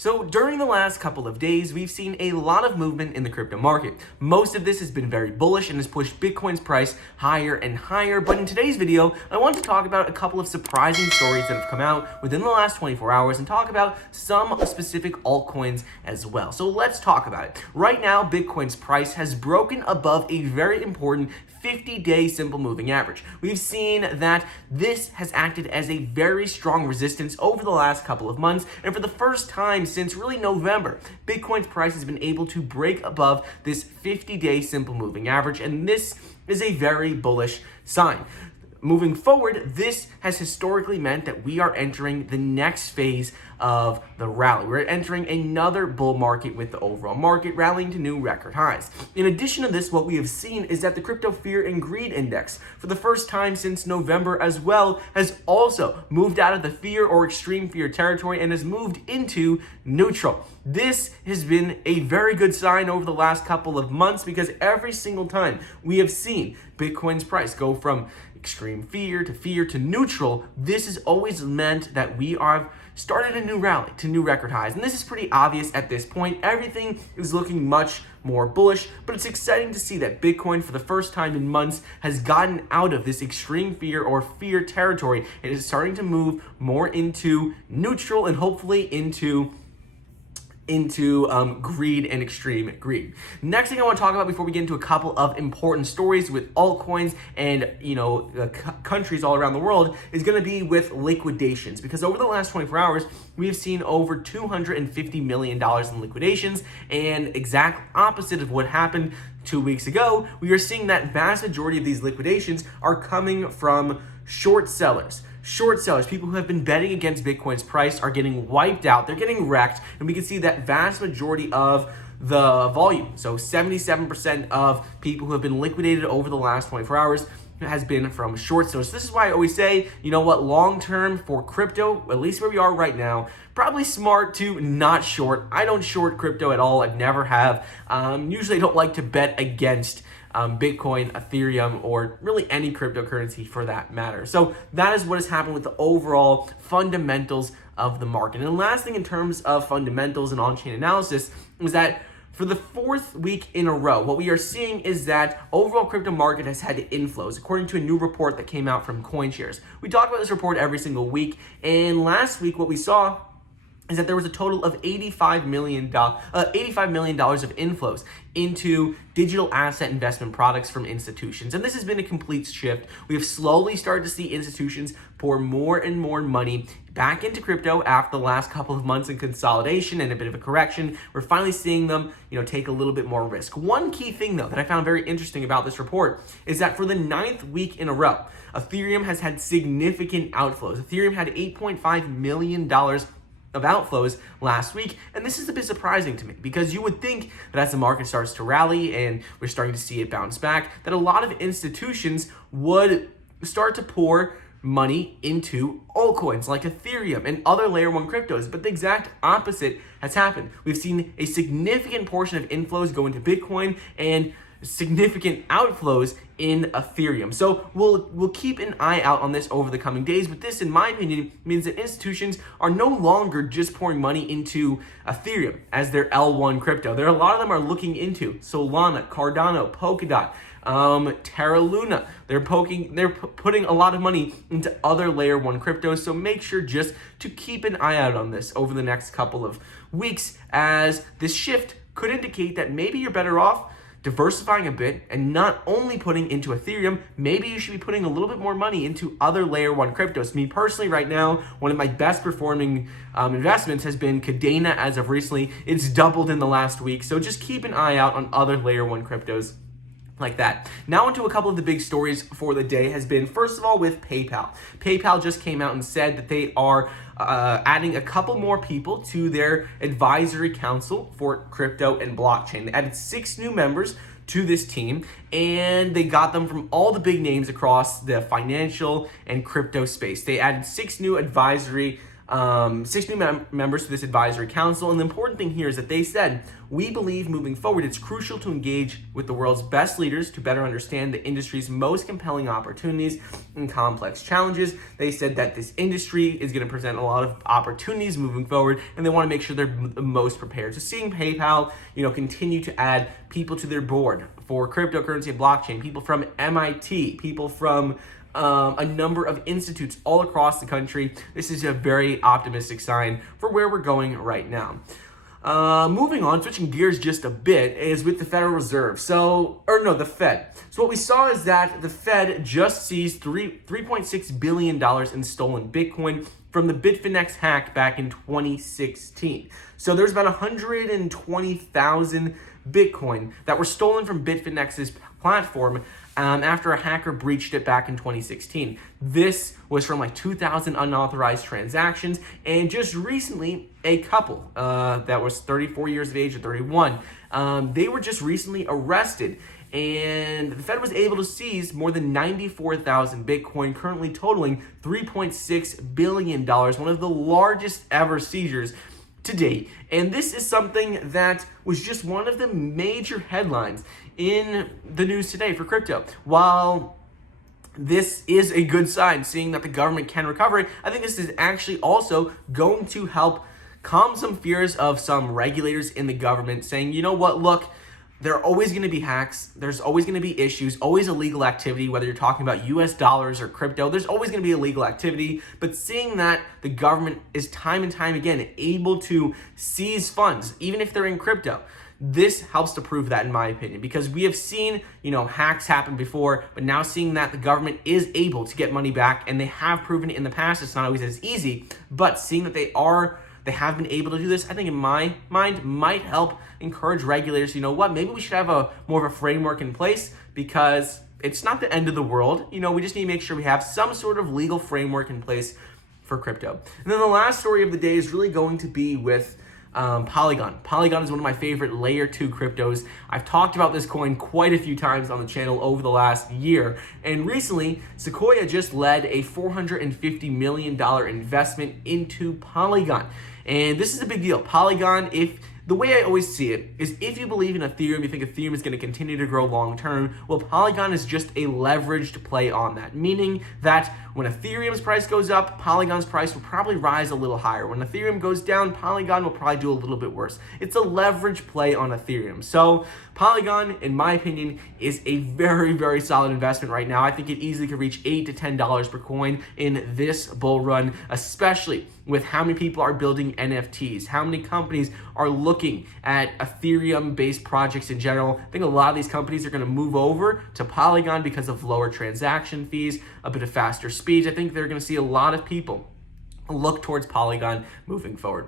So during the last couple of days, we've seen a lot of movement in the crypto market. Most of this has been very bullish and has pushed Bitcoin's price higher and higher. But in today's video, I want to talk about a couple of surprising stories that have come out within the last 24 hours and talk about some specific altcoins as well. So let's talk about it. Right now, Bitcoin's price has broken above a very important 50-day simple moving average. We've seen that this has acted as a very strong resistance over the last couple of months, and for the first time since really November, Bitcoin's price has been able to break above this 50-day simple moving average, and this is a very bullish sign. Moving forward, this has historically meant that we are entering the next phase of the rally. We're entering another bull market with the overall market rallying to new record highs. In addition to this, what we have seen is that the crypto fear and greed index, for the first time since November as well, has also moved out of the fear or extreme fear territory and has moved into neutral. This has been a very good sign over the last couple of months because every single time we have seen Bitcoin's price go from extreme fear to neutral, this has always meant that we are started a new rally to new record highs. And this is pretty obvious at this point. Everything is looking much more bullish, but it's exciting to see that Bitcoin, for the first time in months, has gotten out of this extreme fear or fear territory and is starting to move more into neutral and hopefully into greed and extreme greed. Next thing I want to talk about before we get into a couple of important stories with altcoins and countries all around the world is going to be with liquidations, because over the last 24 hours we have seen over $250 million in liquidations, and exact opposite of what happened 2 weeks ago, we are seeing that vast majority of these liquidations are coming from short sellers. Short sellers, people who have been betting against Bitcoin's price, are getting wiped out. They're getting wrecked. And we can see that vast majority of the volume, so 77% of people who have been liquidated over the last 24 hours has been from short sellers. So this is why I always say, you know what, long term for crypto, at least where we are right now, probably smart to not short. I don't short crypto at all. I never have. Usually I don't like to bet against Bitcoin, Ethereum, or really any cryptocurrency for that matter. So that is what has happened with the overall fundamentals of the market. And the last thing in terms of fundamentals and on-chain analysis is that for the fourth week in a row, what we are seeing is that overall crypto market has had inflows, according to a new report that came out from CoinShares. We talk about this report every single week, and last week what we saw is that there was a total of $85 million of inflows into digital asset investment products from institutions. And this has been a complete shift. We have slowly started to see institutions pour more and more money back into crypto after the last couple of months in consolidation and a bit of a correction. We're finally seeing them, take a little bit more risk. One key thing though that I found very interesting about this report is that for the 9th week in a row, Ethereum has had significant outflows. Ethereum had $8.5 million of outflows last week, and this is a bit surprising to me because you would think that as the market starts to rally and we're starting to see it bounce back, that a lot of institutions would start to pour money into altcoins like Ethereum and other layer 1 cryptos, but the exact opposite has happened. We've seen a significant portion of inflows go into Bitcoin and significant outflows in Ethereum. So we'll keep an eye out on this over the coming days, but this, in my opinion, means that institutions are no longer just pouring money into Ethereum as their L1 crypto. There are a lot of them are looking into Solana, Cardano, Polkadot, Terra Luna. They're putting a lot of money into other layer 1 cryptos, so make sure just to keep an eye out on this over the next couple of weeks, as this shift could indicate that maybe you're better off diversifying a bit and not only putting into Ethereum. Maybe you should be putting a little bit more money into other layer 1 cryptos. Me personally, right now, one of my best performing investments has been Cadena as of recently. It's doubled in the last week, so just keep an eye out on other layer 1 cryptos like that. Now into a couple of the big stories for the day has been, first of all, with PayPal. PayPal just came out and said that they are adding a couple more people to their advisory council for crypto and blockchain. They added 6 new members to this team, and they got them from all the big names across the financial and crypto space. They added 6 new advisory 6 new members to this advisory council. And the important thing here is that they said, we believe moving forward, it's crucial to engage with the world's best leaders to better understand the industry's most compelling opportunities and complex challenges. They said that this industry is going to present a lot of opportunities moving forward, and they want to make sure they're the most prepared. So seeing PayPal, continue to add people to their board for cryptocurrency and blockchain, people from MIT, people from a number of institutes all across the country. This is a very optimistic sign for where we're going right now. Moving on, switching gears just a bit, is with the Federal Reserve. The Fed. So what we saw is that the Fed just seized $3.6 billion in stolen Bitcoin from the Bitfinex hack back in 2016. So there's about 120,000 Bitcoin that were stolen from Bitfinex's platform after a hacker breached it back in 2016. This was from like 2,000 unauthorized transactions, and just recently, a couple that was 34 years of age or 31, they were just recently arrested, and the Fed was able to seize more than 94,000 Bitcoin, currently totaling $3.6 billion, one of the largest ever seizures to date. And this is something that was just one of the major headlines in the news today for crypto. While this is a good sign, seeing that the government can recover it, I think this is actually also going to help calm some fears of some regulators in the government saying, you know what, look, there are always going to be hacks, there's always going to be issues, always illegal activity, whether you're talking about US dollars or crypto, there's always going to be illegal activity. But seeing that the government is time and time again able to seize funds, even if they're in crypto, this helps to prove that, in my opinion, because we have seen, hacks happen before, but now seeing that the government is able to get money back, and they have proven it in the past, it's not always as easy, but seeing that they have been able to do this, I think in my mind might help encourage regulators, maybe we should have more of a framework in place, because it's not the end of the world. We just need to make sure we have some sort of legal framework in place for crypto. And then the last story of the day is really going to be with Polygon. Polygon is one of my favorite layer 2 cryptos. I've talked about this coin quite a few times on the channel over the last year, and recently Sequoia just led a $450 million investment into Polygon. And this is a big deal. Polygon, the way I always see it is, if you believe in Ethereum, you think Ethereum is going to continue to grow long term, well, Polygon is just a leveraged play on that, meaning that when Ethereum's price goes up, Polygon's price will probably rise a little higher. When Ethereum goes down, Polygon will probably do a little bit worse. It's a leverage play on Ethereum. So Polygon, in my opinion, is a very, very solid investment right now. I think it easily could reach $8 to $10 per coin in this bull run, especially with how many people are building NFTs, how many companies are looking at Ethereum-based projects in general. I think a lot of these companies are going to move over to Polygon because of lower transaction fees, a bit of faster speeds. I think they're going to see a lot of people look towards Polygon moving forward.